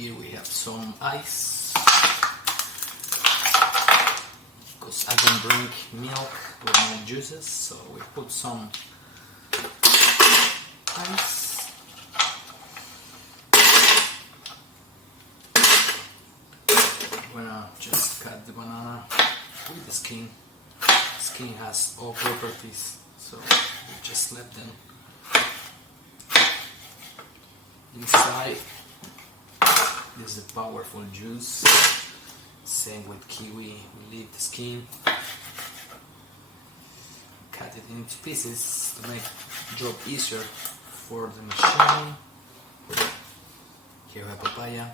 here we have some ice, because I don't drink milk with my juices, so we put some ice. I'm gonna just cut the banana with the skin. The skin has all properties, so we just let them inside. This is a powerful juice. Same with kiwi, we leave the skin, cut it into pieces to make the job easier for the machine. Here we have papaya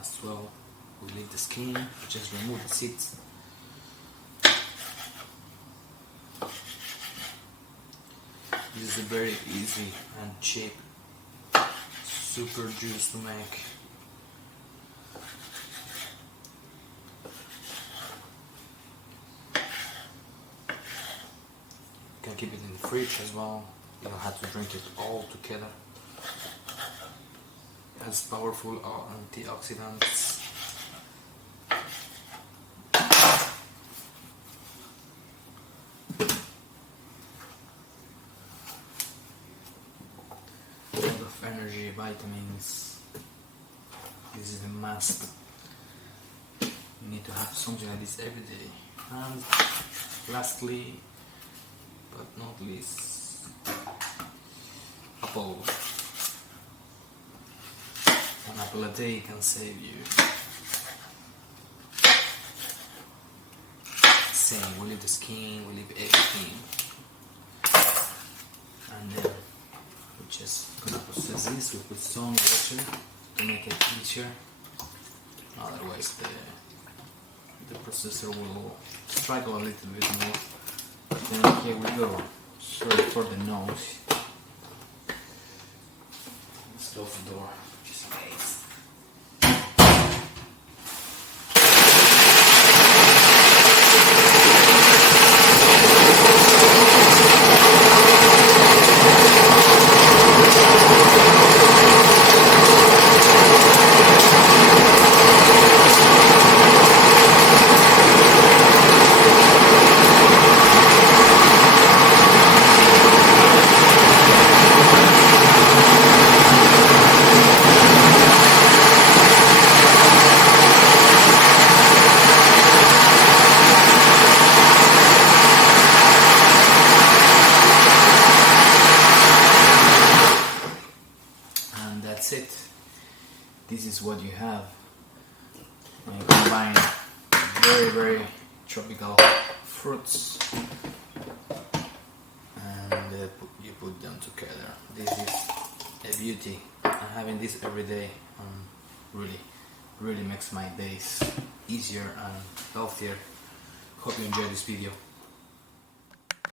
as well. We leave the skin, just remove the seeds. This is a very easy and cheap super juice to make. You can keep it in the fridge as well. You don't have to drink it all together. It has powerful antioxidants. A lot of energy, vitamins. This is a must. You need to have something like this every day. And lastly, but not least, apple. An apple a day can save you. Same, we leave the skin, we leave everything, and then we just gonna process this. We put some water to make it easier. Otherwise, the processor will struggle a little bit more. But then here we go. Sorry for the noise. Let's close the door. Just in case. That's it. This is what you have when you combine very tropical fruits and you put them together. This is a beauty, and having this every day really makes my days easier and healthier. Hope you enjoyed this video.